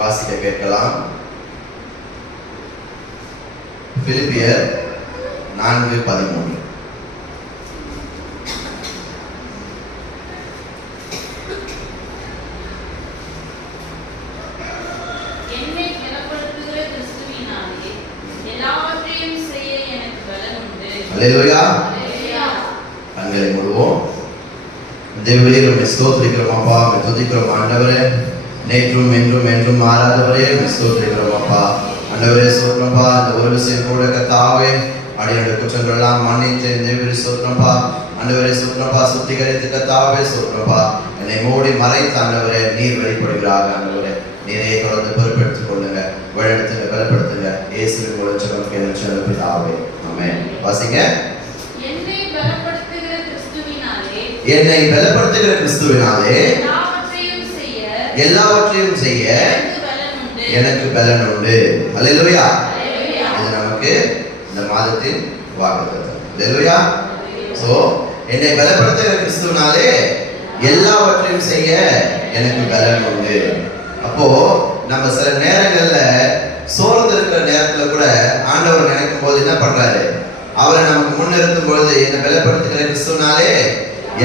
வாசிக்க கேட்கலாம். பிலிப்பியர் 4:13. அல்லேலூயா. கண்களை மூடுவோம். தேவரே உம்மை ஸ்தோத்திரிக்கிறோம் அப்பா, உம்மை துதிக்கிறோம் ஆண்டவரே. நேற்றும் என்றும் என்றும் மாறாதவரே உம்மை ஸ்தோத்திரிக்கிறோம் அப்பா. ஆண்டவரே ஸ்தோத்திரம்ப்பா. இந்த ஒரு விஷயம் கூட கர்த்தாவே அடியோட குற்றங்கள் எல்லாம் மன்னித்து தேவரே ஸ்தோத்திரம்ப்பா. ஆண்டவரே ஸ்தோத்திரம்ப்பா. சுத்திகரித்து கர்த்தாவே ஸ்தோத்திரம்ப்பா. என்னை மூடி மறைத்து ஆண்டவரே நீர் வெளிப்படுகிறாக. ஆண்டவரே நீரே தொடர்ந்து பொறுப்பெடுத்துக் கொள்ளுங்க, வழிநடத்துங்க, பலப்படுத்துங்க. இயேசுவின் மூலம் ஜெபம் கேளும் நல்ல பிதாவே. ஆமென். வாசிங்க. என்னை பலப்படுத்துகிற கிறிஸ்துவினாலே எல்லாவற்றையும் செய்ய எனக்கு பலன் உண்டு. அல்லேலூயா. இது நமக்கு இந்த மாதத்தின் வாக்குத்தத்தம். அல்லேலூயா. சோ என்னை பலப்படுத்துகிற கிறிஸ்துவினாலே எல்லாவற்றையும் செய்ய எனக்கு பலன் உண்டு. அப்போ நம்ம சில நேரங்கள்ல சோர்ந்து இருக்கிற நேரத்துல கூட ஆண்டவர் நினைக்கும் போது என்ன பண்றாரு? அவரை நமக்கு முன்னிறுத்தும் பொழுது என்னை பலப்படுத்துகிற கிறிஸ்துவினாலே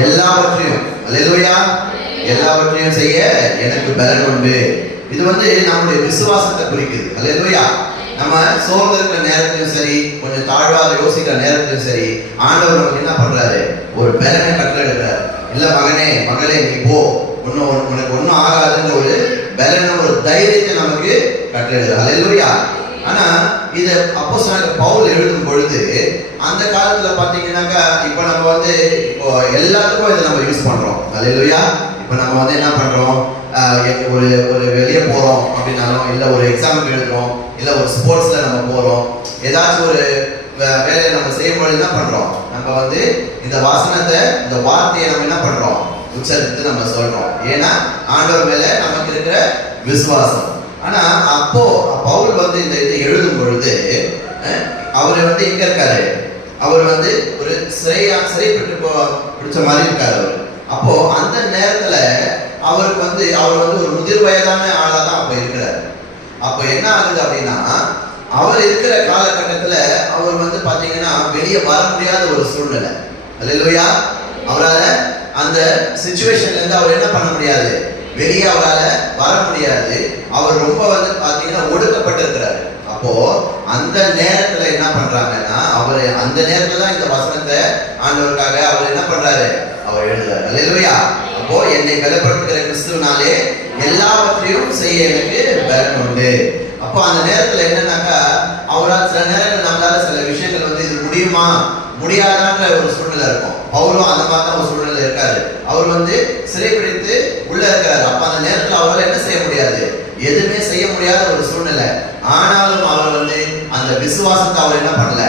எல்லாவற்றையும், அல்லேலூயா, எல்லாவற்றையும் செய்ய எனக்கு பலன் உண்டு. இது நம்முடைய விசுவாசத்தை குறிக்குது. அல்லேலூயா. நம்ம சோர்ந்து இருக்கிற நேரத்திலும் சரி, கொஞ்சம் தாழ்வாக யோசிக்கிற நேரத்திலும் சரி, ஆண்டவர் நமக்கு என்ன பண்றாரு? ஒரு பலனை கட்டளையிடுறாரு. இல்ல மகனே மகளே நீ போ, உனக்கு ஒன்னும் ஆகாதுன்ற ஒரு பலனை, ஒரு தைரியத்தை நமக்கு கட்டளையிடுறாரு. அல்லேலூயா. ஆனா இத அப்போஸ்தலனாகிய பவுல் எழுதும் பொழுது அந்த காலத்துல பாத்தீங்கன்னாக்கா இப்ப நம்ம இப்போ எல்லாத்துக்கும் இதை நம்ம யூஸ் பண்றோம். அல்லேலூயா. இப்ப நம்ம என்ன பண்றோம்? ஒரு வெளியே போறோம் அப்படின்னாலும், இல்ல ஒரு எக்ஸாமுக்கு எழுதுறோம், இல்ல ஒரு ஸ்போர்ட்ஸ்ல நம்ம போறோம், ஏதாச்சும் ஒரு வேலையை நம்ம செய்யும் பொழுது என்ன பண்றோம்? நம்ம இந்த வாசனத்தை, இந்த வார்த்தையை நம்ம என்ன பண்றோம்? உச்சரித்து நம்ம சொல்றோம். ஏன்னா ஆண்டவர் மேல நமக்கு இருக்கிற விசுவாசம். ஆனா அப்போ பவுல் இந்த இதை எழுதும் பொழுது அவர் எங்க இருக்காரு? அவர் ஒரு சிறை பிடிச்ச மாதிரி இருக்காரு அவர். அப்போ அந்த நேரத்துல அவருக்கு அவர் ஒரு முதிர் வயதான ஆளா தான் அப்ப இருக்கிறார். அப்ப என்ன ஆகுது அப்படின்னா, அவர் இருக்கிற காலகட்டத்துல அவர் பாத்தீங்கன்னா வெளியே வர முடியாத ஒரு சூழ்நிலை. அல்லேலூயா. அவரால் அந்த சிச்சுவேஷன்ல இருந்து அவர் என்ன பண்ண முடியாது? வெளியே அவரால் வர முடியாது. அவர் ரொம்ப பாத்தீங்கன்னா ஒடுக்கப்பட்டிருக்கிறாரு. அப்போ அந்த நேரத்துல என்ன பண்றாங்கன்னா, அவர் அந்த நேரத்துல தான் இந்த வசனத்தை ஆண்டவருக்காக அவர் என்ன பண்றாரு? அவர் எழுதுறாரு. அல்லேலூயா. அப்போ என்னை பலப்படுத்துகிற கிறிஸ்துவினாலே எல்லாவற்றையும் செய்ய எனக்கு பலன் உண்டு. அப்போ அந்த நேரத்துல என்னன்னாக்கா, அவரால் சில நேரங்கள் நம்மளால சில விஷயங்கள் இது முடியுமா முடியாதான்ற ஒரு சூழ்நிலை இருக்கும். பவுலும் அந்த மாதிரி தான் ஒரு சூழ்நிலை இருக்காரு. அவர் சிறைப்பிடித்து உள்ள இருக்காரு. அப்ப அந்த நேரத்துல அவரால் என்ன செய்ய முடியாது? எதுவுமே செய்ய முடியாத ஒரு சூழ்நிலை. ஆனாலும் அவர் அந்த விசுவாசத்தை அவர் என்ன பண்ணல,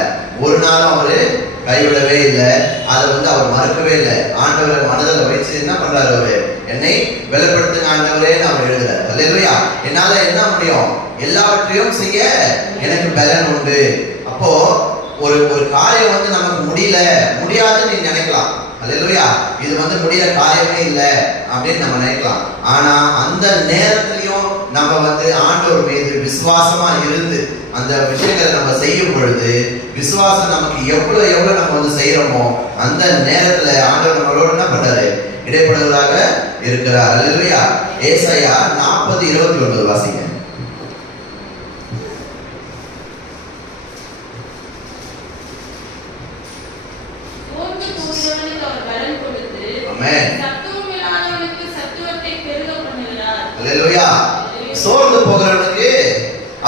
ஒரு நாளும் அவரு கைவிடவே இல்லை. அதை அவர் மறுக்கவே இல்லை. ஆண்டவரை மனதில் வச்சு என்ன பண்றாரு? அவரு என்னை பலப்படுத்துங்க ஆண்டவரேன்னு அவர் எழுதுறாரு. அல்லேலூயா. என்னால என்ன முடியும்? எல்லாவற்றையும் செய்ய எனக்கு பலன் உண்டு. அப்போ ஒரு காரியம் நமக்கு முடியாதுன்னு நீ நினைக்கலாம். அல்லேலூயா. இது முடிய காரியமே இல்லை அப்படின்னு நம்ம நினைக்கலாம். ஆனா அந்த நேரத்திலையும் நம்ம ஆண்டவர் மீது விசுவாசமா இருந்து அந்த விஷயங்களை நம்ம செய்யும் பொழுது, விசுவாசம் நமக்கு எவ்வளவு நம்ம செய்யறோமோ அந்த நேரத்துல ஆண்டவர் நம்மளோட என்ன பண்றாரு? இடைப்படுவதாக இருக்கிறார். அல்லேலூயா. ஏசாயா 40:29 வாசிங்க. அல்லேலூயா. சோர்ந்து போகிறவனுக்கு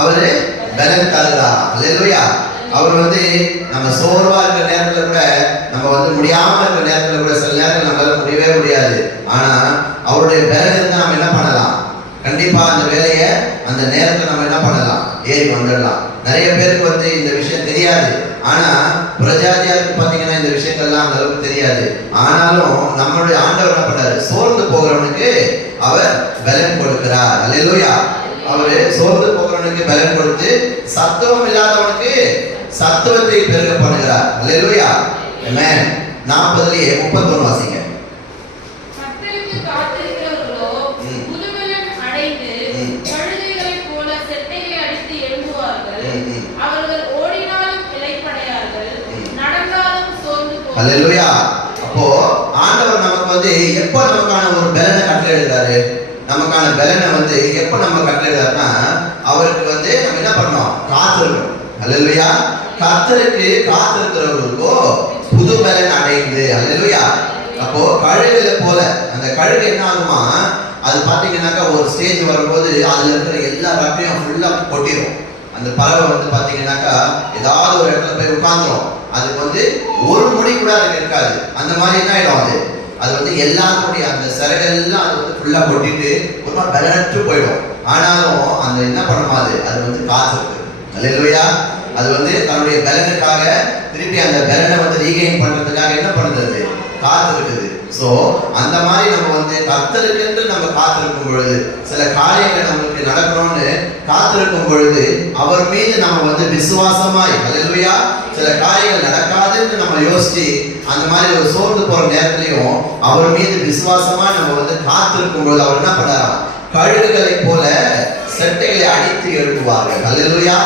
அவரு பலன் தருகிறார். அல்லேலூயா. அவர் நம்ம சோர்வா இருக்கிற நேரத்துல கூட, நம்ம முடியாம இருக்கிற நேரத்துல கூட சில நேரங்கள் நம்மளால முடியவே முடியாது. ஆனா அவருடைய பலன் இருந்தா நம்ம என்ன பண்ணலாம்? கண்டிப்பா அந்த வேலையை அந்த நேரத்துல நம்ம என்ன பண்ணலாம்? ஏறி வந்துடலாம். நிறைய பேருக்கு இந்த விஷயம் தெரியாது. ஆனா பிரஜாதியாருக்கு பாத்தீங்கன்னா இந்த விஷயங்கள்லாம் அந்த அளவுக்கு தெரியாது. ஆனாலும் நம்மளுடைய ஆண்டவர் என்ன பண்றாரு? சோர்ந்து போகிறவனுக்கு அவர் பலன் கொடுக்கிறார். அல்லேலூயா. அவரு சோர்ந்து போகிறவனுக்கு பலன் கொடுத்து சத்துவம் இல்லாதவனுக்கு சத்துவத்தை பெருக பண்ணுகிறார். அல்லேலூயா. ஆமென். 40:31 வாசிங்க. கர்த்தருக்கு காத்திருக்கிறவர்களோ புதுபலன் அடைந்து கழுதைகளை ஹல்லேலூயா. அப்போ ஆண்டவர் நமக்கு வந்து எப்போ நமக்கான ஒரு பலனை கட்டளையிடுறாரு, நமக்கான பலனை வந்து எப்போ நம்ம கட்டளையிடுறாருன்னா, அவருக்கு வந்து நம்ம என்ன பண்ணணும், காத்திருக்கணும். ஹல்லேலூயா. கர்த்தருக்கு காத்திருக்கிறவர்களுக்கோ புது பலன் அடையுது. ஹல்லேலூயா. அப்போ கழுகுல போல அந்த கழுகு என்ன ஆகுமா, அது பாத்தீங்கன்னாக்கா ஒரு ஸ்டேஜ் வரும்போது அதுல இருக்கிற எல்லா ரப்பையும் ஃபுல்லா கொட்டிடும். அந்த பறவை வந்து பாத்தீங்கன்னாக்கா ஏதாவது ஒரு இடத்துல போய் உட்கார்ந்துரும். அதுக்கு வந்து ஒரு முடி கூட அதுக்கு இருக்காது. அந்த மாதிரி என்ன ஆயிடும், அது வந்து எல்லாருடைய அந்த சிறகெல்லாம் அது வந்து ஃபுல்லா கொட்டிட்டு ஒரு மாதிரி பலனற்று போயிடும். ஆனாலும் அந்த என்ன பண்ணுமா, அது வந்து காத்திருக்கு. ஹல்லேலூயா. அது வந்து தன்னுடைய பலனுக்காக திருப்பி அந்த பலனை வந்து ரீகெயின் பண்றதுக்காக என்ன பண்ணுது, காத்திருக்குது. சோ அந்த மாதிரி நம்ம வந்து கர்த்தருக்கென்று நம்ம காத்திருக்கும் பொழுது, சில காரியங்கள் நமக்கு நடக்கணும்னு காத்திருக்கும் பொழுது, அவர் மீது நம்ம வந்து விசுவாசமாய், ஹல்லேலூயா, சில காரியங்கள் நடக்காதுன்னு நம்ம யோசிச்சு அந்த மாதிரி ஒரு சோர்ந்து போற நேரத்திலையும் அவர் மீது விசுவாசமா நம்ம வந்து காத்திருக்கும் பொழுது அவர் என்ன பண்ணாரா, கழுகுகளை போல செட்டைகளை அடித்து எழுப்புவார்கள். ஹல்லேலூயா.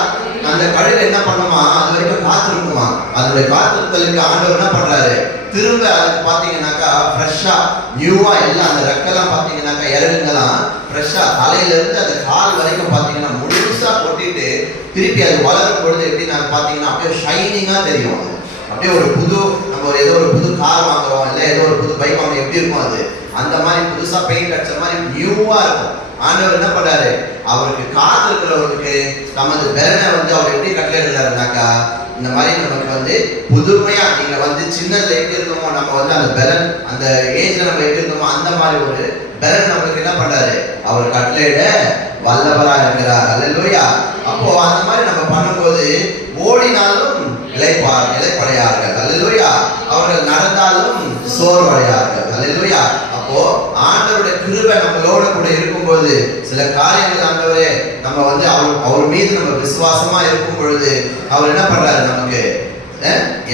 அந்த கழுகு என்ன பண்ணுமா, அது வரைக்கும் காத்திருக்குமா. அதனுடைய காத்திருத்தலுக்கு ஆண்டவர் என்ன பண்றாரு, திரும்ப அதுக்கு பாத்தீங்கன்னாக்கா ஃப்ரெஷ்ஷா நியூவா எல்லாம் அந்த ரெக்கெல்லாம் பாத்தீங்கன்னாக்கா இறகுங்கெல்லாம் ஃப்ரெஷ்ஷா தலையில இருந்து அந்த கால் வரைக்கும் பாத்தீங்கன்னா முழுசா கொட்டிட்டு திருப்பி அது வளரும் பொழுது எப்படி நான் பாத்தீங்கன்னா அப்படியே ஷைனிங்கா தெரியும். அது அப்படியே ஒரு புது, நம்ம ஒரு ஏதோ ஒரு புது கார் வாங்குறோம், இல்லை ஏதோ ஒரு புது பைக் வாங்க எப்படி இருக்கும், அது அந்த மாதிரி புதுசா பெயிண்ட் அடிச்ச மாதிரி நியூவா இருக்கும். ஆண்டவர் என்ன பண்றாரு, அவருக்கு காத்திருக்கிறவர்களுக்கு நமது பலனை வந்து அவர் எப்படி கட்டளையிடுறாருனாக்கா, இந்த மாதிரி நமக்கு வந்து புதுமையா, நீங்க வந்து சின்னதுல எப்படி இருந்தோமோ நம்ம வந்து அந்த பலன், அந்த ஏஜ்ல நம்ம எப்படி இருந்தோமோ அந்த மாதிரி ஒரு பலன் நம்மளுக்கு என்ன பண்றாரு, அவர் கட்டளையிட வல்லவரா இருக்கிறார். ஹல்லேலூயா. அப்போ அந்த மாதிரி நம்ம பண்ணும்போது ஓடினாலும் இளைப்படையார்கள். ஹல்லேலூயா. அவர்கள் நடந்தாலும் சோர்வடையார்கள். ஹல்லேலூயா. அப்போ ஆண்டவருடைய கிருபை நம்மளோட கூட இருக்கும்போது சில காரியங்கள் ஆண்டவரே நம்ம வந்து அவர் மீது நம்ம விசுவாசமா இருக்கும் பொழுது அவர் என்ன பண்றாரு, நமக்கு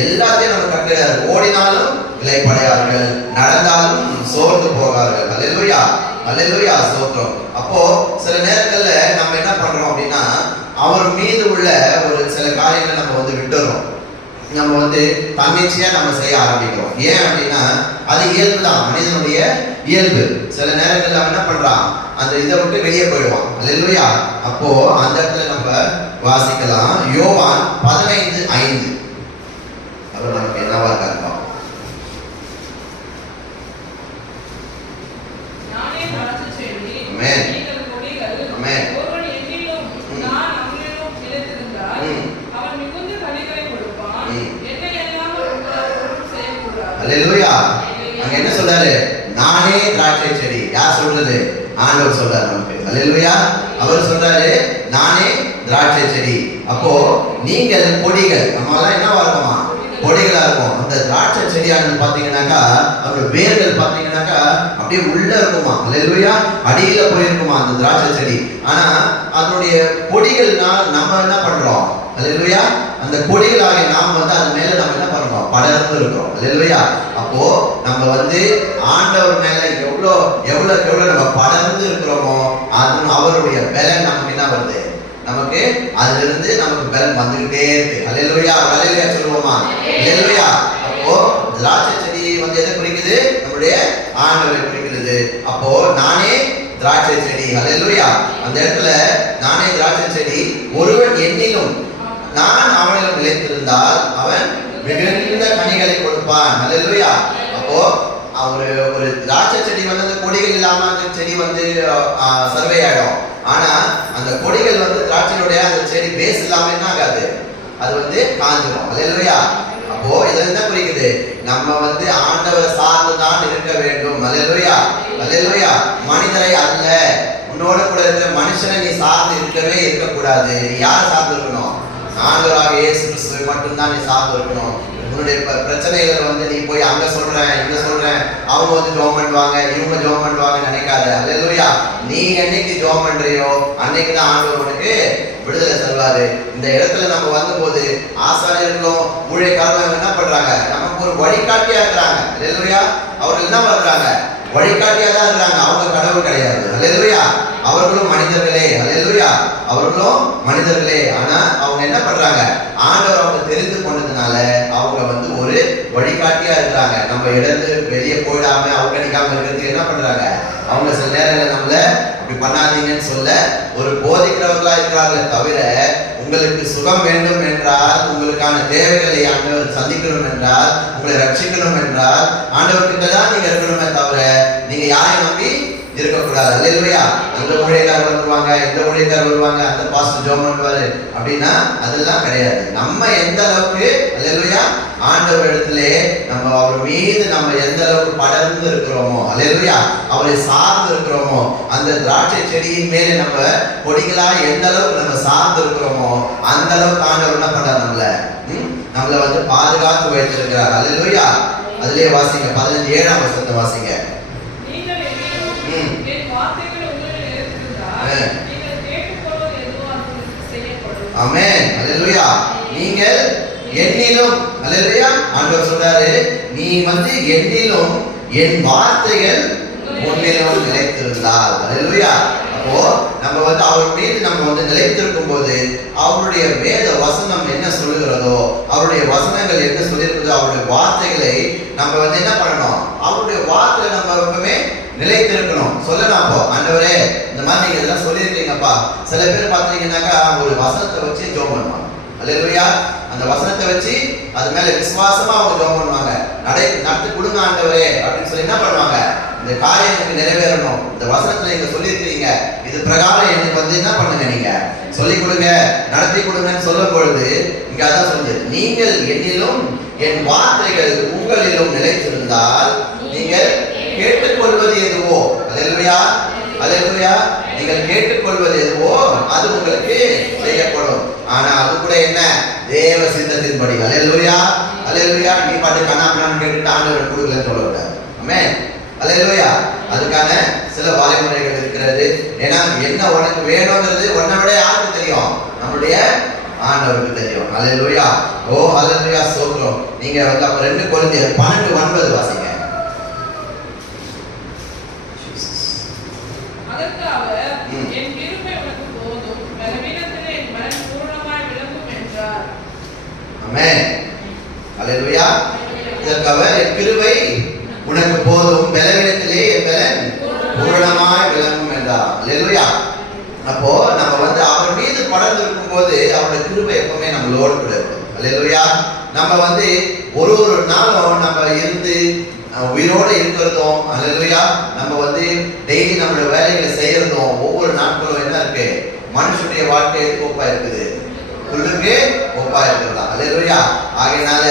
எல்லாத்தையும் நம்ம கட்டுறாரு. ஓடினாலும் இளைப்படையார்கள், நடந்தாலும் சோர்ந்து போகார்கள். ஹல்லேலூயா. ஹல்லேலூயா. ஸ்தோத்திரம். அப்போ சில நேரங்கள்ல நம்ம என்ன பண்றோம் அப்படின்னா, அவர் மீது உள்ள ஒரு சில காரியங்களை நம்ம வந்து விட்டுறோம். நம்ம வந்து தன்னிச்சையா நம்ம செய்ய ஆரம்பிக்கிறோம். ஏன் அப்படின்னா அது இயல்பு தான், மனிதனுடைய இயல்பு. சில நேரங்கள்ல அவன் என்ன பண்றான், அந்த இதை விட்டு வெளியே போயிடுவான். ஹல்லேலூயா. அப்போ அந்த இடத்துல நம்ம வாசிக்கலாம், யோவான் 15:5. அவர் நமக்கு என்னவா இருக்காங்க, ஹல்லேலூயா. அங்க என்ன சொல்றாரு, நானே திராட்சை செடி. யார் சொல்றது, ஆண்டவர் சொல்றாரு நமக்கு. ஹல்லேலூயா. அவர் சொல்றாரு நானே திராட்சை செடி. அப்போ நீங்கள் கொடிகள். நம்ம எல்லாம் என்னவா இருக்குமா, கொடிகளா இருக்கும். அந்த திராட்சை செடியானது பாத்தீங்கன்னாக்கா அதோட வேர்கள் பாத்தீங்கன்னாக்கா அப்படியே உள்ள இருக்குமா. ஹல்லேலூயா. அடியில போயிருக்குமா அந்த திராட்சை செடி. ஆனா அதனுடைய கொடிகள்னால் நம்ம என்ன பண்றோம், ஹல்லேலூயா, அந்த கொடிகளாகிய நாம் வந்து அது மேல நம்ம என்ன பண்றோம், படர்ந்து இருக்கிறோம். ஹல்லேலூயா. அப்போ நம்ம வந்து ஆண்டவர் மேல எவ்வளவு நம்ம படர்ந்து இருக்கிறோமோ அது அவருடைய பலன் நமக்கு என்ன வருது, நமக்கு அதுல இருந்து நமக்கு பலன் வந்துகிட்டே இருக்கு. ஹல்லேலூயா. ஹல்லேலூயா சொல்லுவோமா. ஹல்லேலூயா. அப்போ திராட்சை செடி வந்து எதை குறிக்குது, நம்முடைய ஆண்டவரை குறிக்கிறது. அப்போ நானே திராட்சை செடி. ஹல்லேலூயா. அந்த இடத்துல நானே திராட்சை செடி, ஒருவன் என்னிலும் நான் அவனிடம் நிலைத்திருந்தால் அவன் மிகுந்த கனிகளை கொடுப்பான். ஹல்லேலூயா. அப்போ ஒரு திராட்சை செடி வந்து அந்த கொடிகள் இல்லாம அந்த செடி வந்து சர்வே ஆயிடும். ஆனா அந்த கொடிகள் வந்து திராட்சையுடைய அந்த செடி பேஸ் இல்லாம என்ன ஆகாது, அது வந்து காஞ்சிடும். ஹல்லேலூயா. அப்போ இதுல என்ன குறிக்குது, நம்ம வந்து ஆண்டவரை சார்ந்துதான் இருக்க வேண்டும். ஹல்லேலூயா. ஹல்லேலூயா. மனிதரை அல்ல, உன்னோட கூட இருக்கிற மனுஷனை நீ சார்ந்து இருக்கவே இருக்கக்கூடாது. நீ யார் சார்ந்து இருக்கணும், ஆண்டவராக இயேசு கிறிஸ்துவை மட்டும்தான் நீ சார்ந்து இருக்கணும். உன்னுடைய பிரச்சனைகளை வந்து நீ போய் அங்க சொல்றேன் இங்க சொல்றேன், அவங்க வந்து ஜோம் பண்ணுவாங்க இவங்க ஜோம் பண்ணுவாங்க நினைக்காத. ஹல்லேலூயா. நீ என்னைக்கு ஜோம் பண்றியோ அன்னைக்கு தான் ஆண்டவர் உனக்கு விடுதலை சொல்வாரு. இந்த இடத்துல நம்ம வந்தபோது ஆசாரியர்களும் ஊழியக்காரர்களும் என்ன பண்றாங்க, நமக்கு ஒரு வழிகாட்டியா இருக்கிறாங்க. ஹல்லேலூயா. அவர்கள் என்ன பண்றாங்க, வழிகாட்டியா தான் இருக்கிறாங்க. அவங்க கடவுள் கிடையாது. ஹல்லேலூயா. அவர்களும் மனிதர்களே. ஹல்லேலூயா. அவர்களும் மனிதர்களே. ஆனா அவங்க என்ன பண்றாங்க, ஆண்டவர் அவங்க தெரிந்து கொண்டதுனால அவங்க வந்து ஒரு வழிகாட்டியா இருக்கிறாங்க. நம்ம இடத்து வெளியே போயிடாம அவகணிக்காம இருக்கிறதுக்கு என்ன பண்றாங்க? அவங்க சில நேரங்களில் நம்மள அப்படி பண்ணாதீங்கன்னு சொல்ல ஒரு போதிக்கிறவர்களா இருக்கிறார்களே தவிர, உங்களுக்கு சுகம் வேண்டும் என்றால், உங்களுக்கான தேவைகளை ஆண்டவர் சந்திக்கணும் என்றால், உங்களை ரட்சிக்கணும் என்றால் ஆண்டவர்கிட்ட தான் நீங்க இருக்கணுமே தவிர நீங்க யாரையும் நம்பி இருக்கக்கூடாது. அல்லேலூயா. அந்த ஊழியக்காரர் வருவாங்க, இந்த ஊழியக்காரர் வருவாங்க, அந்த பாஸ்டர் ஜெபம் பண்ணுவாரு அப்படின்னா அதெல்லாம் கிடையாது. நம்ம எந்த அளவுக்கு அல்லேலூயா ஆண்டவர் இடத்திலே நம்ம அவர் மீது நம்ம எந்த அளவுக்கு படர்ந்து இருக்கிறோமோ, அல்லேலூயா அவரை சார்ந்து இருக்கிறோமோ, அந்த திராட்சை செடியின் மேலே நம்ம கொடிகளா எந்த அளவுக்கு நம்ம சார்ந்து இருக்கிறோமோ அந்த அளவுக்கு ஆண்டவர் என்ன பண்றார்? நம்மள வந்து பாதுகாத்து வைத்திருக்கிறார். அல்லேலூயா. அதிலே வாசிங்க 15:7 வசனத்தை வாசிங்க. ஆமென். அல்லேலூயா. நீங்கள் என்னிலும், அல்லேலூயா ஆண்டவர் சொல்றாரு, நீ வந்து என்னிலும் என் வார்த்தைகள் உன்னிலும் நிலைத்திருந்தால். அல்லேலூயா. அப்போ நம்ம வந்து அவர் மீது நம்ம வந்து நிலைத்திருக்கும் போது அவருடைய வேத வசனம் என்ன சொல்லுகிறதோ, அவருடைய வசனங்கள் என்ன சொல்லியிருக்கிறதோ, அவருடைய வார்த்தைகளை நம்ம வந்து என்ன பண்ணணும்? அவருடைய வார்த்தையை நம்ம எப்பவுமே நிலைத்திருக்கணும். சொல்லணும். அப்போ ஆண்டவரே இந்த மாதிரி நீங்க இதெல்லாம் சொல்லியிருக்கீங்கப்பா. சில பேர் பார்த்தீங்கன்னாக்கா ஒரு வசனத்தை வச்சு ஜெபம் பண்ணுவாங்க. அல்லேலூயா. அந்த வசனத்தை வச்சு அது மேல விசுவாசமா அவங்க ஜெபம் பண்ணுவாங்க. நடத்தி கொடுங்க ஆண்டவரே அப்படின்னு சொல்லி என்ன பண்ணுவாங்க? இந்த காரியம் எனக்கு நிறைவேறணும், இந்த வசனத்தை நீங்க சொல்லியிருக்கீங்க, இது பிரகாரம் எனக்கு வந்து என்ன பண்ணுங்க, நீங்க சொல்லி கொடுங்க, நடத்தி கொடுங்கன்னு சொல்லும் பொழுது இங்க அதான் சொல்லுது, நீங்கள் என்னிலும் என் வார்த்தைகள் உங்களிலும் நிலைத்திருந்தால் நீங்கள் கேட்டுக்கொள்வது எதுவோ, அல்லேலூயா அல்லேலூயா, நீங்கள் கேட்டுக்கொள்வது எதுவோ அது உங்களுக்கு செய்யப்படும். ஆனா அது கூட என்ன? தேவ சித்தத்தின்படி. அல்லேலூயா அல்லேலூயா. நீ பாட்டு கண்ணாமண்ணான்னு கேட்டுட்டு ஆண்டவர் கொடுக்கலன்னு சொல்லக்கூடாது. ஆமென். அல்லேலூயா. அதுக்கான சில வழிமுறைகள் இருக்கிறது. ஏன்னா என்ன உனக்கு வேணும்ன்றது உன்னை விட யாருக்கு தெரியும்? நம்முடைய ஆண்டவருக்கு தெரியும். அல்லேலூயா. ஓ அல்லேலூயா. ஸ்தோத்திரம். நீங்க வந்து அப்ப 2 கொரிந்தியர் 12:9 வாசிங்க. ஆமென். அல்லேலூயா. இதற்காக என் கிருபை உனக்கு போதும், பலவீனத்திலே என் பலன் பூரணமாய் விளங்கும் என்றார். அல்லேலூயா. அப்போ நம்ம வந்து அவர் மீது படர்ந்து இருக்கும் போது அவருடைய கிருபை எப்பவுமே நம்மளோடு கூட இருக்கும். அல்லேலூயா. நம்ம வந்து ஒரு நாளும் நம்ம இருந்து உயிரோடு இருக்கிறதும், அல்லேலூயா நம்ம வந்து டெய்லி நம்மளோட வேலைகளை செய்யறதும், ஒவ்வொரு நாட்களும் என்ன இருக்கு? மனுஷனுடைய வாழ்க்கை ஒப்பா இருக்குது, உள்ளுக்கு ஒப்பா இருக்கிறதா. அல்லேலூயா. ஆகையினால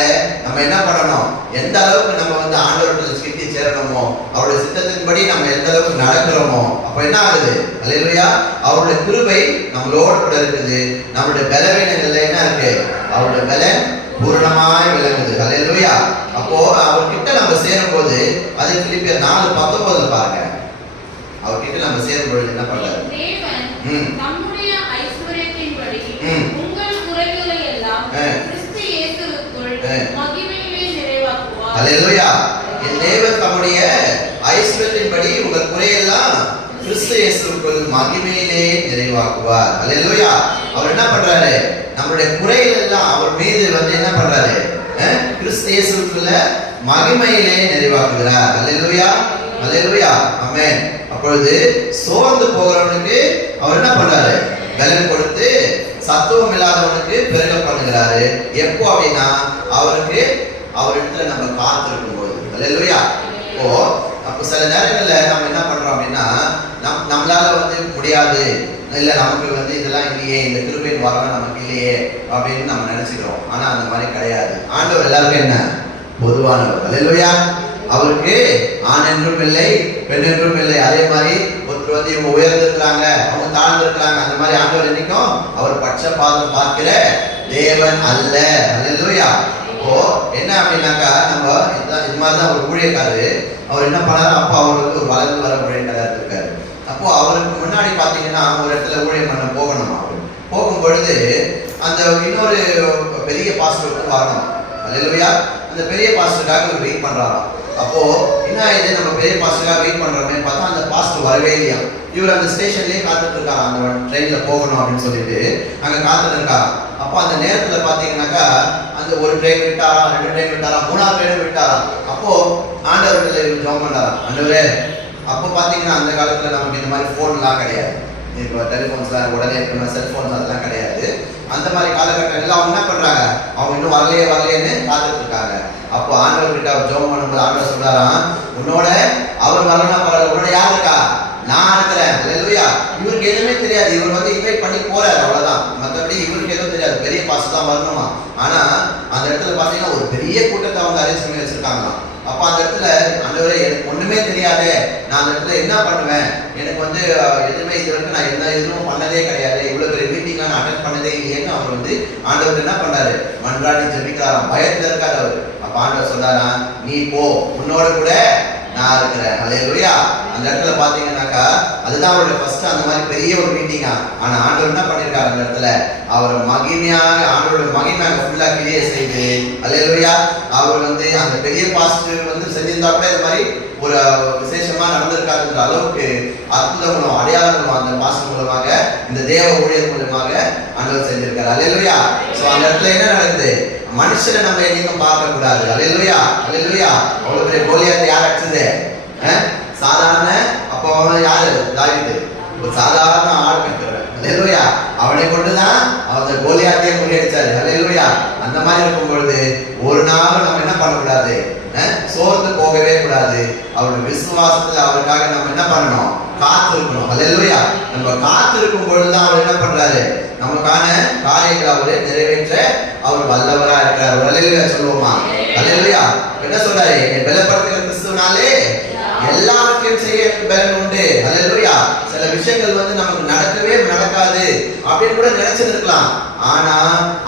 நம்ம என்ன பண்ணணும்? எந்த அளவுக்கு நம்ம வந்து ஆண்டவருடைய சித்தி சேரணுமோ, அவருடைய சித்தத்தின்படி நம்ம எந்த அளவுக்கு நடக்கிறோமோ அப்ப என்ன ஆகுது? அல்லேலூயா. அவருடைய கிருபை நம்மளோடு கூட இருக்குது. நம்மளுடைய பலவீனங்கள்ல என்ன இருக்கு? அவருடைய பலன் பூரணமாய் விளங்குது. அல்லேலூயா. அப்போ அவர்கிட்ட நம்ம சேரும் போது, அது பிலிப்பியர் 4:19 பாருங்க. அவர்கிட்ட நம்ம சேரும் பொழுது என்ன பண்றாரு? நம்முடைய ஐஸ்வரியத்தின்படி உங்கள் குறைகளை எல்லாம் கிறிஸ்து இயேசுவுக்குள் மகிமையிலே நிறைவாக்குவார். அல்லேலூயா. என் தேவன் தம்முடைய ஐஸ்வரியத்தின்படி உங்கள் குறையெல்லாம் கிறிஸ்து இயேசுவுக்குள் மகிமையிலே நிறைவாக்குவார். அல்லேலூயா. அவர் என்ன பண்றாரு? நம்மளுடைய குறைகள் எல்லாம் அவர் மீது வந்து என்ன பண்றாரு? கிறிஸ்து இயேசுவுக்குள்ள மகிமையிலே நிறைவாக்குகிறார். அல்லேலூயா அல்லேலூயா. ஆமென். அப்பொழுது சோர்ந்து போகிறவனுக்கு அவர் என்ன பண்றாரு? பலன் கொடுத்து சத்துவம் இல்லாதவனுக்கு பெருக பண்ணுகிறாரு. எப்போ அப்படின்னா அவருக்கு அவரிடத்துல நம்ம காத்திருக்கும் போது. அல்லேலூயா. இப்போ அப்போ சில நேரங்கள்ல நம்ம என்ன பண்றோம் அப்படின்னா, நம்மளால வந்து முடியாது, இல்ல நமக்கு வந்து இதெல்லாம் இல்லையே, இந்த கிருபையின் வரலாம் நமக்கு இல்லையே அப்படின்னு நம்ம நினைச்சுக்கிறோம். ஆனா அந்த மாதிரி கிடையாது. ஆண்டவர் எல்லாருக்கும் என்ன? பொதுவானவர். அல்லேலூயா. அவருக்கு ஆண் என்றும் இல்லை, பெண் என்றும் இல்லை. அதே மாதிரி ஒருத்தர் வந்து இவங்க உயர்ந்திருக்கிறாங்க, அவங்க தாழ்ந்து இருக்கிறாங்க, அந்த மாதிரி ஆண்டவர் என்னைக்கும் அவர் பட்சபாதம் பார்க்கிற தேவன் அல்ல. அல்லேலூயா. இப்போ என்ன அப்படின்னாக்கா, நம்ம இது மாதிரிதான் ஒரு ஊழியக்காரரு, அவர் என்ன பண்ணாரு? அப்போ அவர் வந்து ஒரு வளர்ந்து வர ஊழியக்காரர் இருக்காரு. அப்போ அவருக்கு முன்னாடி பாத்தீங்கன்னா ஒரு இடத்துல ஊழியம் பண்ண போகணும். அவர் போகும் பொழுது அந்த இன்னொரு பெரிய பாஸ்டருக்கு வரணும். அல்லேலூயா. அந்த பெரிய பாஸ்டருக்காக இவர் வெயிட் பண்றாராம். அப்போ என்ன ஆயிடுது? நம்ம பெரிய பாஸ்டருக்காக வெயிட் பண்றோம்னு பார்த்தா அந்த பாஸ்டர் வரவே இல்லையா. இவர் அந்த ஸ்டேஷன்லயே காத்துட்டு இருக்காரு, அந்த ட்ரெயின்ல போகணும் அப்படின்னு சொல்லிட்டு அங்க காத்துட்டு இருக்காரு. அப்போ அந்த நேரத்துல பாத்தீங்கன்னாக்கா அந்த அடுத்தது ஒரு ட்ரெயின் விட்டாரா, 2 ட்ரெயின் விட்டாரா, 3ஆவது ட்ரெயின் விட்டாரா. அப்போ ஆண்டவர்கிட்ட ஜெபம் பண்ணாராம், ஆண்டவரே. அப்போ பார்த்தீங்கன்னா அந்த காலத்தில் நமக்கு இந்த மாதிரி ஃபோன்லாம் கிடையாது, இப்போ டெலிஃபோன்ஸ்லாம் உடனே செல்ஃபோன்ஸ் அதெல்லாம் கிடையாது. அந்த மாதிரி காலகட்டங்களில் அவங்க என்ன பண்ணுறாங்க, அவங்க இன்னும் வரலையேன்னு காத்துட்டு இருக்காங்க. அப்போ ஆண்டவர்கிட்ட அவர் ஜெபம் பண்ணும்போது ஆண்டவர் சொல்றாராம், உன்னோட அவர் வரலாம் பரவாயில்ல, உன்னோட யார் இருக்கா, நான் இருக்கிறேன். அல்லேலூயா. இவருக்கு எதுவுமே தெரியாது, இவர் வந்து இன்வைட் பண்ணி போறாரு, அவ்வளவுதான். மற்றபடி இவருக்கு எதுவும் தெரியாது, பெரிய பாஸ்ட் தான் வரணுமா. ஆனா அந்த இடத்துல பாத்தீங்கன்னா ஒரு பெரிய கூட்டத்தை அவங்க அரேஞ்ச் பண்ணி வச்சிருக்காங்களாம். அப்ப அந்த இடத்துல ஆண்டவரே எனக்கு ஒண்ணுமே தெரியாதே, நான் அந்த இடத்துல என்ன பண்ணுவேன், எனக்கு வந்து எதுவுமே இது வரைக்கும் நான் எந்த எதுவும் பண்ணதே கிடையாது, இவ்வளவு பெரிய மீட்டிங்லாம் நான் அட்டென்ட் பண்ணதே இல்லையேன்னு அவர் வந்து ஆண்டவர் என்ன பண்றாரு, மன்றாடி ஜெபிக்கிறாராம், பயத்துல இருக்காரு அவர். அப்ப ஆண்டவர் சொல்றாரா, நீ போ, உன்னோட கூட நான் இருக்கிறேன். அல்லேலூயா. அந்த இடத்துல பாத்தீங்கன்னாக்கா அதுதான் அவருடைய ஃபர்ஸ்ட் அந்த மாதிரி பெரிய ஒரு மீட்டிங்கா. ஆனா ஆண்டவர் என்ன பண்ணிருக்காரு, அந்த இடத்துல அவர் மகிமையாக ஆண்டவருடைய மகிமையாக ஃபுல்லா கிளியே செய்து, அல்லேலூயா, அவர் வந்து அந்த பெரிய பாஸ்டர் வந்து செஞ்சிருந்தா கூட இந்த மாதிரி ஒரு விசேஷமா நடந்திருக்காருன்ற அளவுக்கு அற்புதங்களும் அடையாளங்களும் அந்த பாஸ்டர் மூலமாக, இந்த தேவ ஊழியர் மூலமாக ஆண்டவர் செஞ்சிருக்காரு. அல்லேலூயா. சோ அந்த இடத்துல என்ன நடக்குது, மனுஷனை நம்ம எங்கேயும் பார்க்க கூடாது. அல்லேலூயா, அல்லேலூயா. அவ்வளவு பெரிய கோலியாத்தை யார் அடிச்சது, சாதாரண, அப்போ அவன் யாரு, தாவீது, ஒரு சாதாரண ஆள் கட்டுறவன். அல்லேலூயா. அவனை கொண்டுதான் அவன் கோலியாத்தையே முறியடிச்சாரு. அல்லேலூயா. அந்த மாதிரி இருக்கும் பொழுது ஒரு நாளும் நம்ம என்ன பண்ணக்கூடாது, சோர்ந்து போகவே கூடாது. அவருடைய விசுவாசத்துல அவருக்காக நம்ம என்ன பண்ணணும், காத்திருக்கணும். அல்லேலூயா. நம்ம காத்திருக்கும் பொழுதுதான் அவர் என்ன பண்றாரு, நமக்கான காரியங்களை அவரு நிறைவேற்ற அவர் வல்லவரா இருக்கிறார். அல்லேலூயா சொல்லுவோமா. அல்லேலூயா. என்ன சொல்றாரு, என்னை பலப்படுத்துகிற கிறிஸ்துவினாலே எல்லாவற்றையும் செய்ய எனக்கு பலன் உண்டு. அல்லேலூயா. சில விஷயங்கள் வந்து நமக்கு நடக்கவே நடக்காது அப்படின்னு கூட நினைச்சிருக்கலாம். ஆனா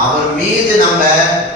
அவர் மீது நம்ம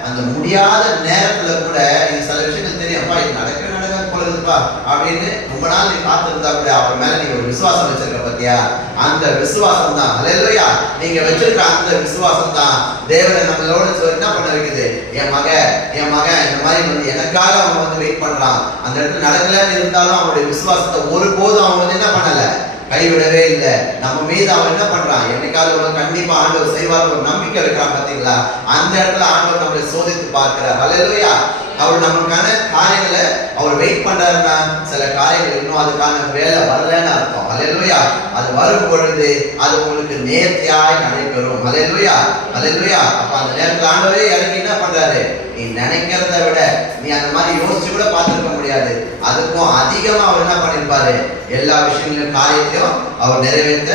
அந்த முடியாத நேரத்துல கூட இது சில விஷயங்கள் தெரியும்ப்பா, இது நடக்க போல இருக்குப்பா அப்படின்னு ரொம்ப நாள் நீ காத்திருந்தா கூட அவர் மேல நீங்க ஒரு விசுவாசம் வச்சிருக்க பத்தியா, அந்த விசுவாசம் தான். அல்லேலூயா. நீங்க வச்சிருக்க அந்த விசுவாசம் தான் தேவனை நம்மளோட என்ன பண்ண வைக்குது, என் மகன் இந்த மாதிரி வந்து எனக்காக அவன் வந்து வெயிட் பண்றான். அந்த இடத்துல நடக்கலன்னு இருந்தாலும் அவனுடைய விசுவாசத்தை ஒருபோதும் அவன் வந்து என்ன பண்ணல, கைவிடவே இல்லை. நம்ம மீது அவன் என்ன பண்றான், என்னைக்காவது கண்டிப்பா ஆண்டவர் செய்வார் ஒரு நம்பிக்கை இருக்கிறான். பாத்தீங்களா, அந்த இடத்துல ஆண்டவர் நம்மளை சோதித்து பார்க்கிறார். அல்லேலூயா. அவர் நமக்கான காரியங்களை அவர் வெயிட் பண்றாருன்னா சில காரியங்கள் இன்னும் அதுக்கான வேலை வரலன்னு அர்த்தம். அல்லேலூயா. அது வரும் பொழுது அது உங்களுக்கு நேர்த்தியாய் நடைபெறும். அல்லேலூயா, அல்லேலூயா. அப்ப அந்த நேரத்தில் ஆண்டவரே இறங்கி என்ன பண்றாரு, நீ நினைக்கிறத விட நீ அந்த மாதிரி யோசிச்சு கூட பார்த்திருக்க முடியாது, அதுக்கும் அதிகமா அவர் என்ன பண்ணிருப்பாரு, எல்லா விஷயங்களும் காரியத்தையும் அவர் நிறைவேற்ற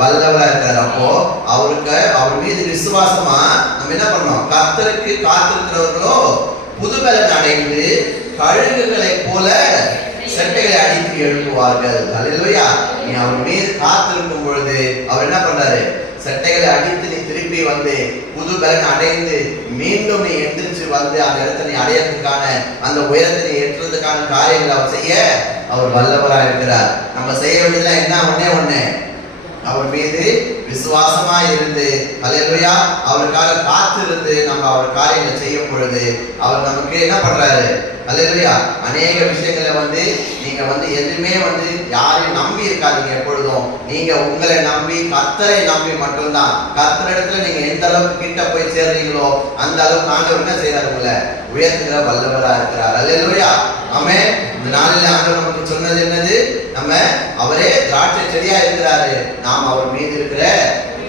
வல்லவரா இருக்காரு. அப்போ அவருக்கு அவர் மீது விசுவாசமா நம்ம என்ன பண்ணோம், கர்த்தருக்கு காத்திருக்கிறவர்களோ புதுபலன் அடைந்து கழுகுகளை போல செட்டைகளை அடித்து எழுப்புவார்கள். அல்லேலூயா. நீ அவர் மீது காத்திருக்கும் பொழுது அவர் என்ன பண்றாரு, செட்டைகளை அடித்து நீ திருப்பி வந்து புது பலன் அடைந்து மீண்டும் நீ எந்திரிச்சு வந்து அந்த இடத்தை நீ அடையறதுக்கான அந்த உயரத்தை நீ எட்டுறதுக்கான காரியங்களை அவர் செய்ய அவர் வல்லவரா இருக்கிறார். நம்ம செய்ய வேண்டியதுல என்ன, ஒண்ணே அவர் மீது விசுவாசமா இருந்து, அல்லேலூயா, அவருக்காக காத்திருந்து நம்ம அவர் காரியங்களை செய்யும் பொழுது அவர் நமக்கு என்ன பண்றாரு, அல்லேலூயா. அநேக விஷயங்களை வந்து நீங்க வந்து எதுவுமே வந்து யாரையும் நம்பி இருக்காதீங்க. எப்பொழுதும் நீங்க உங்களை நம்பி கர்த்தரை நம்பி மட்டும்தான். கர்த்தரிடத்துல நீங்க எந்த அளவுக்கு கிட்ட போய் சேர்றீங்களோ அந்த அளவுக்கு ஆண்டவர் என்ன செய்யறாரு, உங்களை உயர்த்துகிற வல்லவரா இருக்கிறார். அல்லேலூயா. ஆமென். இந்த நாளில் ஆண்டவர் நமக்கு சொன்னது என்னது, நம்ம அவரே திராட்சை செடியா இருக்கிறாரு, நாம் அவர் மீது இருக்கிற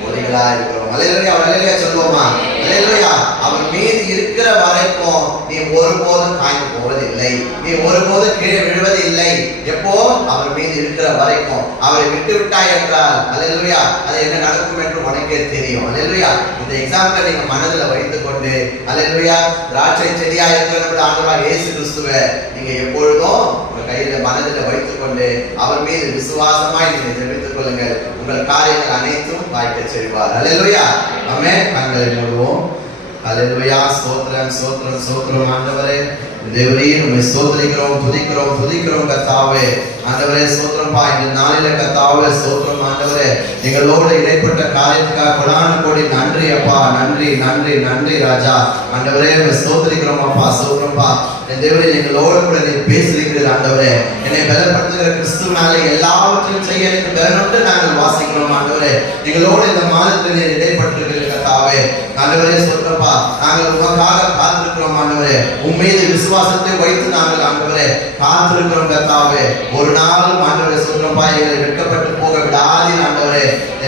கொடிகளா இருக்கிறோம். அல்லேலூயா, அல்லேலூயா சொல்லுவோமா. அல்லேலூயா. அவர் மீது இருக்கிற வரைக்கும் நீ ஒருபோதும் காய்ந்து போவதில்லை, நீ ஒருபோதும் கீழே விழுவது இல்லை. எப்போ, அவர் மீது இருக்கிற வரைக்கும். அவரை விட்டு விட்டாய் என்றால் அல்லேலூயா அது என்ன நடக்கும் என்று உனக்கே தெரியும். அல்லேலூயா. இந்த எக்ஸாம்பிளை நீங்க மனதில் வைத்துக் கொண்டு அல்லேலூயா திராட்சை செடியா இருக்கிற நம்முடைய ஆண்டவராகிய இயேசு கிறிஸ்துவை நீங்க எப்பொழுதும் உங்க கையில மனதில் வைத்துக் கொண்டு அவர் மீது விசுவாசமாய் நீங்க ஜெபித்துக் கொள்ளுங்கள். உங்கள் காரியங்கள் அனைத்தும் வாய்க்க செய்வார். அல்லேலூயா. ஆமென். கண்களை மூடுவோம். அல்லேலூயா. ஸ்தோத்திரம், ஸ்தோத்திரம், ஸ்தோத்திரம். ஆண்டவரே தேவரே உம்மை ஸ்தோத்திரிக்கிறோம், துதிக்கிறோம் கர்த்தாவே. ஆண்டவரே ஸ்தோத்திரம்பா, இந்த நாளிலே கர்த்தாவே ஸ்தோத்திரம். ஆண்டவரே எங்களோடு இடைப்பட்ட காரியத்துக்காக கொடான கோடி நன்றி அப்பா, நன்றி நன்றி நன்றி ராஜா. ஆண்டவரே உம்மை ஸ்தோத்திரிக்கிறோம் அப்பா, ஸ்தோத்திரம்பா. என் தேவரே எங்களோடு கூட நீர் பேசுகிறீர்கள். ஆண்டவரே என்னை பலப்படுத்துகிற கிறிஸ்துவினாலே எல்லாவற்றையும் செய்ய எனக்கு பலனுண்டு நாங்கள் வாசிக்கிறோம். ஆண்டவரே எங்களோடு இந்த மாதத்தில் நீர் இடைப்பட்டிருக்கிறீர்கள் கர்த்தாவே. கர்த்தாவே. ஆண்டவரே சொல்றப்பா, நாங்கள் உமக்காக காத்திருக்கிறோம் ஆண்டவரே. உம்மீது விசுவாசத்தை வைத்து நாங்கள் ஆண்டவரே காத்திருக்கிறோம் கர்த்தாவே. ஒரு நாள் ஆண்டவரே சொல்றப்பா, எங்களை வெட்கப்பட்டு போக விடாதீர் ஆண்டவரே.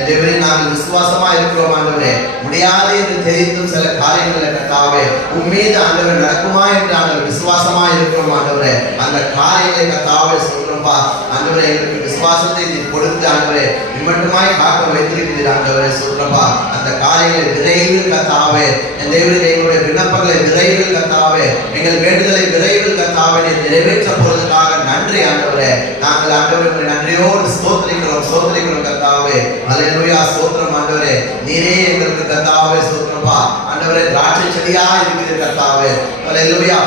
தேவரே, நாங்கள் விசுவாசமா இருக்கிறோம் ஆண்டவரே. முடியாது என்று தெரிந்தும் சில காரியங்களை கர்த்தாவே உம்மீது ஆண்டவரே நடக்குமா என்று நாங்கள் விசுவாசமா இருக்கிறோம் ஆண்டவரே. அந்த காரியங்களை கர்த்தாவே சொல்றப்பா ஆண்டவரே, எங்களுக்கு விசுவாசத்தை நீ கொடுத்து ஆண்டவரே இம்மட்டுமாய் காக்க வைத்திருக்கிறீர் ஆண்டவரே சொல்றப்பா. அந்த காரியங்களை விரைவில் கர்த்தாவே, என் தேவரே, எங்களுடைய விண்ணப்பங்களை விரைவில் கர்த்தாவே, எங்கள் வேண்டுதலை விரைவில் கர்த்தாவே நீ நிறைவேற்ற போவதற்காக நன்றி ஆண்டவரே. நாங்கள் ஆண்டவரே உங்களை நன்றியோடு ஸ்தோத்திரிக்கிறோம் கர்த்தாவே. அல்லேலூயா, ஸ்தோத்திரம் ஆண்டவரே. நீரே எங்களுக்கு கர்த்தாவே ஸ்தோத்திரப்பா ஆண்டவரே திராட்சை செடியா இருக்கிறீர் கர்த்தாவே. அல்லேலூயா,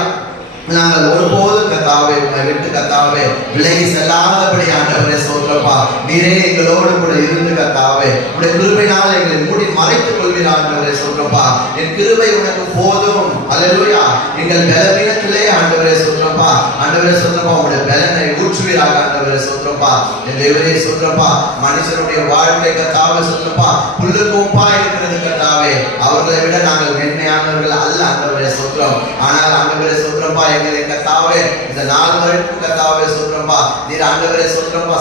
நாங்கள் ஒருபோதும் கர்த்தாவே உம்மை விட்டு கர்த்தாவே விலகி செல்லாதபடி ஆண்டவரே ஸ்தோத்திரப்பா. நீரே எங்களோடு கூட இருந்து கர்த்தாவே உம்முடைய கிருபையினால் எங்களை மூடி மறைத்துக் கொள்வீர் ஆண்டவரே ஸ்தோத்திரப்பா. என் கிருபை உனக்கு போதும். அல்லேலூயா, எங்கள் பலவீனத்திலே ஆண்டவரே ஸ்தோத்திரப்பா ஆண்டவரே ஸ்தோத்திரப்பா உம்முடைய பலனை ஊற்றுவீராக ஆண்டவரே ஸ்தோத்திரப்பா. என் தேவரே ஸ்தோத்திரப்பா, மனுஷனுடைய வாழ்க்கை கர்த்தாவே ஸ்தோத்திரப்பா புல்லுக்கும்பா இருக்கிறது கர்த்தாவே. அவர்களை விட நாங்கள் மென்மையானவர்கள் அல்ல ஆண்டவரே ஸ்தோத்திரம். ஆனால் ஆண்டவரே ஸ்தோத்திரப்பா எங்களை கர்த்தாவே இந்த நாள் வரைக்கும் கர்த்தாவே சொல்றப்பா நீர் ஆண்டவரே சொல்றப்பா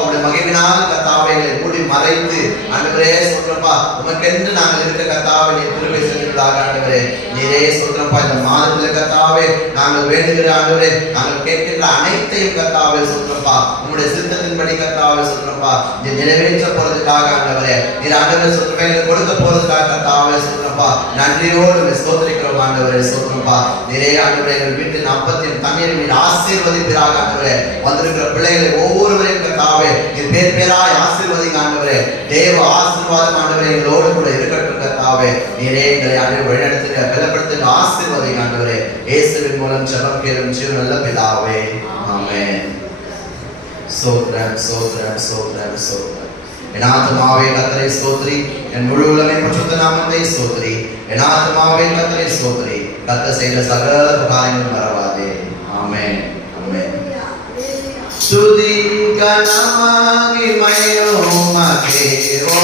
உம்முடைய மகிமையினால் கர்த்தாவே எங்களை மூடி மறைத்து ஆண்டவரே சொல்றப்பா உமக்கென்று நாங்கள் இருக்க கர்த்தாவே நீர் கிருபை செய்வதாக ஆண்டவரே. நீரே சொல்றப்பா இந்த மாதத்துல கர்த்தாவே நாங்கள் வேண்டுகிற ஆண்டவரே, நாங்கள் கேட்கின்ற அனைத்தையும் கர்த்தாவே சொல்றப்பா உம்முடைய சித்தத்தின்படி கர்த்தாவே சொல்றப்பா நீ நிறைவேற்ற போறதுக்காக ஆண்டவரே, நீர் ஆண்டவரே சொல்றப்பா எங்களுக்கு கொடுக்க போறதுக்காக கர்த்தாவே சொல்றப்பா நன்றியோடு ஸ்தோத்திரிக்கிறோம் ஆண்டவரே சொல்றப்பா. நீரே ஆண்டவரே எங்கள் வீட்டின் அப்பத்தின் தண்ணீரை நீர் ஆசீர்வதிப்பீராக ஆண்டவரே. வந்திருக்கிற பிள்ளைகளை ஒவ்வொருவரையும் கர்த்தாவே நீர் பேர் பேராய் ஆசீர்வதிங்க ஆண்டவரே. தேவ ஆசீர்வாதம் ஆண்டவரே எங்களோடு கூட இருக்கட்டும் கர்த்தாவே. நீரே எங்களை ஆண்டவரே வழிநடத்துங்க, பலப்படுத்துங்க, ஆசீர்வதிங்க ஆண்டவரே. இயேசுவின் மூலம் ஜெபம் கேளும் ஜீவன் நல்ல பிதாவே, ஆமென். ஸ்தோத்திரம் ஸ்தோத்திரம் ஸ்தோத்திரம் ஸ்தோத்திரம். என் ஆத்துமாவே கர்த்தரை ஸ்தோத்திரி, என் முழு உள்ளமே பரிசுத்த நாமத்தை ஸ்தோத்திரி. என் ஆத்துமாவே கர்த்தரை ஸ்தோத்திரி, கர்த்தர் செய்த சகல உபகாரங்களும் மறவாதே. ஆமென் ஆமென். துதி கனமாகி மயோமகே ஓ